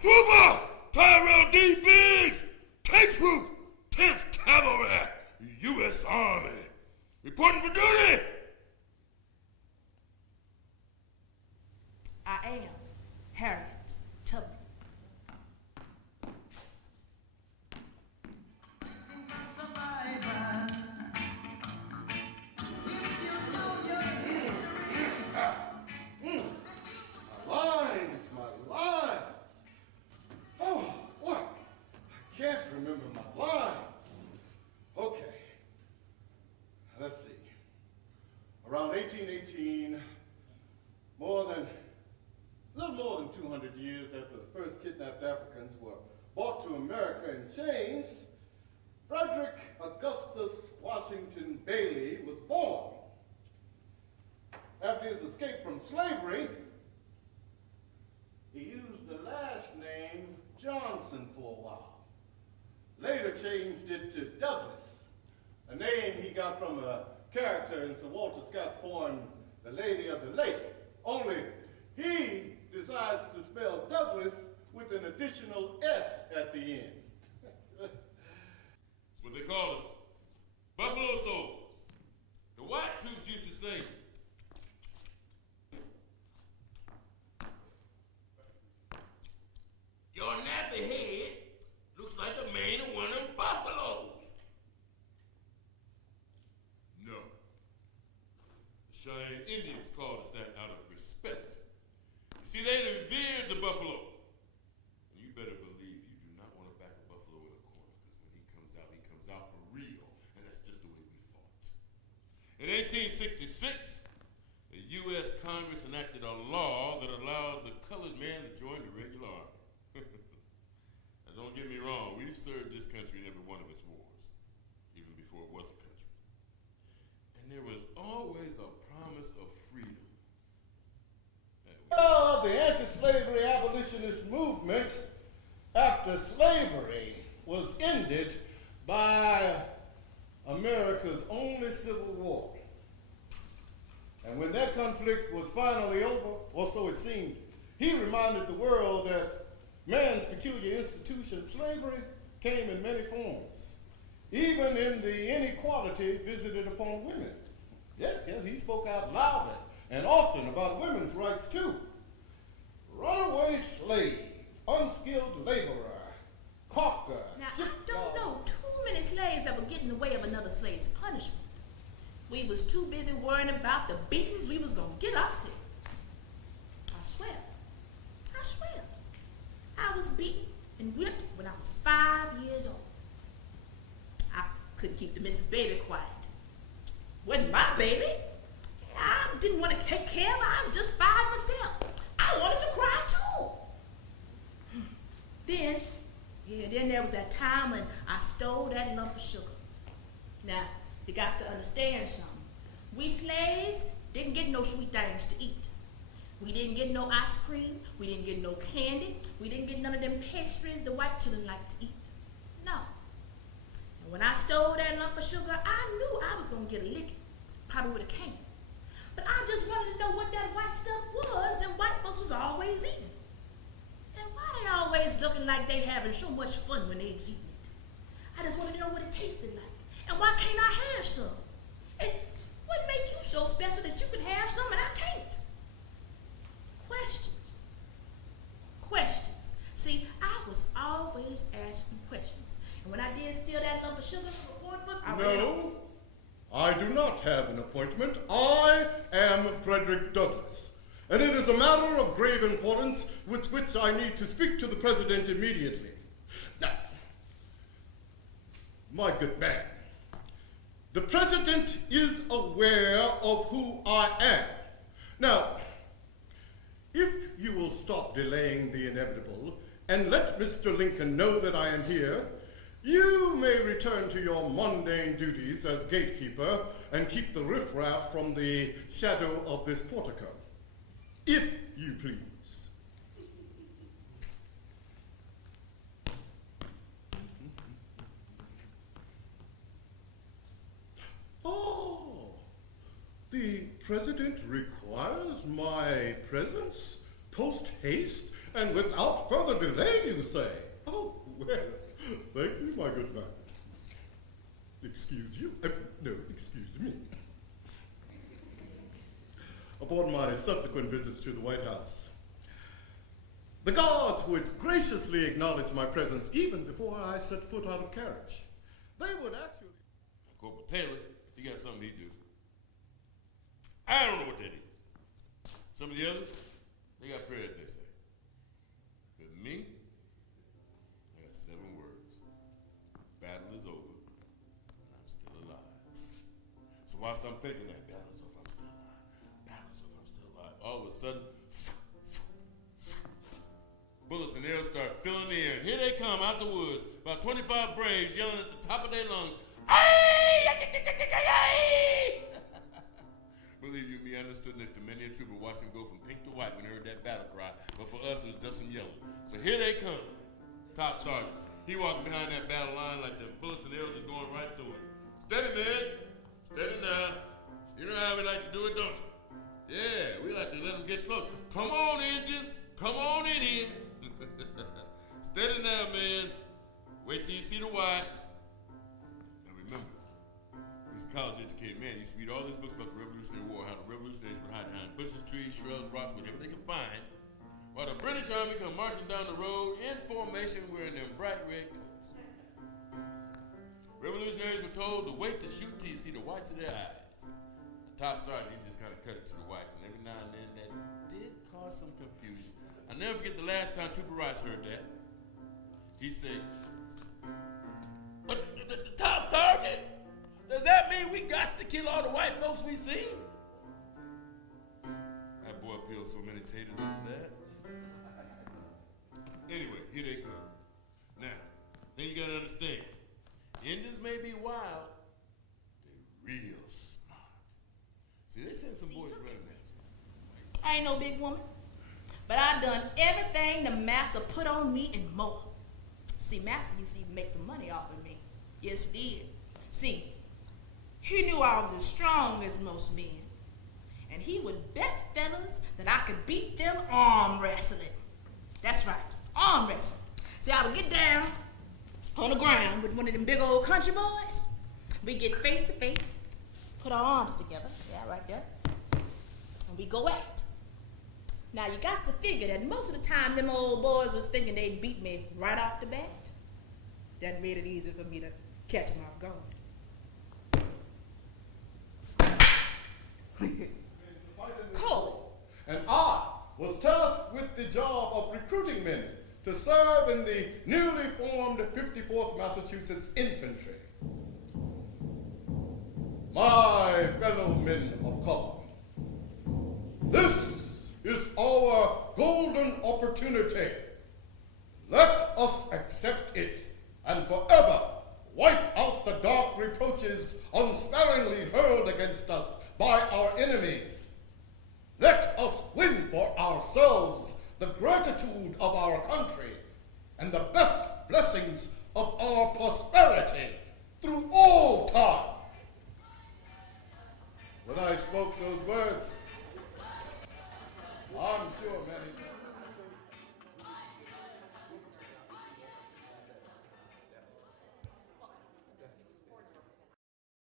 Trooper Tyrell D. Biggs, K-Troop, 10th Cavalry, U.S. Army. Reporting for duty. I am Harriet, Tubman. My lines. Oh, what? I can't remember my lines. Okay. Let's see. Around 1818, a little more than 200 years after the first kidnapped Africans were brought to America in chains, Frederick Augustus Washington Bailey was born. After his escape from slavery, he used the last name Johnson for a while. Later changed it to Douglas, a name he got from a character in Sir Walter Scott's poem, The Lady of the Lake. Only he decides to spell Douglas with an additional S at the end. That's what they call us, Buffalo Soldiers. The white troops used to say, your nappy head looks like the mane of one of them buffaloes. No. The Cheyenne Indians called us that out of respect. You see, they revered the buffalo. And you better believe you do not want to back a buffalo in a corner, because when he comes out for real. And that's just the way we fought. In 1866, the U.S. Congress enacted a law that allowed the colored man to join the regular army. Now, don't get me wrong, we've served this country in every one of its wars, even before it was a country. And there was always a promise of freedom. Well, the anti-slavery abolitionist movement after slavery was ended by America's only civil war. And when that conflict was finally over, or so it seemed, he reminded the world that man's peculiar institution, slavery, came in many forms, even in the inequality visited upon women. Yes, he spoke out loudly and often about women's rights too. Runaway slave, unskilled laborer, hawker. Now, I don't know too many slaves that would get in the way of another slave's punishment. We was too busy worrying about the beatings we was gonna get ourselves. I swear. I was beaten and whipped when I was 5 years old. I couldn't keep the Mrs. Baby quiet. Wasn't my baby. I didn't want to take care of her. I was just fine myself. I wanted to cry too. Then there was that time when I stole that lump of sugar. Now, you got to understand something. We slaves didn't get no sweet things to eat. We didn't get no ice cream. We didn't get no candy. We didn't get none of them pastries the white children like to eat. No. And when I stole that lump of sugar, I knew I was going to get a licking, probably with a cane. But I just wanted to know what that white stuff was that white folks was always eating. And why they always looking like they having so much fun when they was eating it. I just wanted to know what it tasted like. And why can't I have some? And what make you so special that you can have some and I can't? Questions. See, I was always asking questions. And when I did steal that lump of sugar from one book, No, I do not have an appointment. I am Frederick Douglass. And it is a matter of grave importance with which I need to speak to the President immediately. Now, my good man, the President is aware of who I am. Now, if you will stop delaying the inevitable and let Mr. Lincoln know that I am here, you may return to your mundane duties as gatekeeper and keep the riffraff from the shadow of this portico. If you please. Oh, the President requires my presence post haste And without further delay, you say? Oh, well, thank you, my good man. Excuse you? No, excuse me. Upon my subsequent visits to the White House, the guards would graciously acknowledge my presence even before I set foot out of carriage. They would actually... Corporal Taylor, he got something he do. I don't know what that is. Some of the others, they got prayers, they say. But me, I got 7 words. Battle is over, and I'm still alive. So whilst I'm thinking that battle is over, I'm still alive. Battle is over, I'm still alive. All of a sudden, bullets and arrows start filling the air. And here they come out the woods, about 25 braves yelling at the top of their lungs, "Aye! Believe you me, I understood next to many a trooper watching go from pink to white when they heard that battle cry, but for us it was just some yelling. So here they come. Top sergeant, he walking behind that battle line like the bullets and arrows is going right through it. Steady, man. Steady now. You know how we like to do it, don't you? Yeah, we like to let them get close. Come on, engines. Come on in here. Steady now, man. Wait till you see the whites. Now remember, these college-educated men used to read all these books about the Revolutionary War, how the revolutionaries would hide behind bushes, trees, shrubs, rocks, whatever they could find, while the British Army come marching down the road in formation wearing them bright red coats. Revolutionaries were told to wait to shoot till you see the whites of their eyes. The top sergeant, he just kind of cut it to the whites, and every now and then that did cause some confusion. I'll never forget the last time Trooper Rice heard that. He said, "But the top sergeant, does that mean we got to kill all the white folks we see?" That boy peeled so many taters after that. Anyway, here they come. Now, then you gotta understand, Indians may be wild, they're real smart. See, they sent some boys running at you. I ain't no big woman, but I done everything the master put on me and more. See, master used to even make some money off of me. Yes, he did. See, he knew I was as strong as most men, and he would bet fellas that I could beat them arm wrestling. That's right, arm wrestling. See, I would get down on the ground with one of them big old country boys. We get face to face, put our arms together, yeah, right there, and we go at it. Now, you got to figure that most of the time them old boys was thinking they'd beat me right off the bat. That made it easy for me to catch them off guard. Course. And I was tasked with the job of recruiting men to serve in the newly formed 54th Massachusetts Infantry. My fellow men of color, this is our golden opportunity. Let us accept it and forever wipe out the dark reproaches unsparingly hurled against us by our enemies. Let us win for ourselves the gratitude of our country and the best blessings of our prosperity.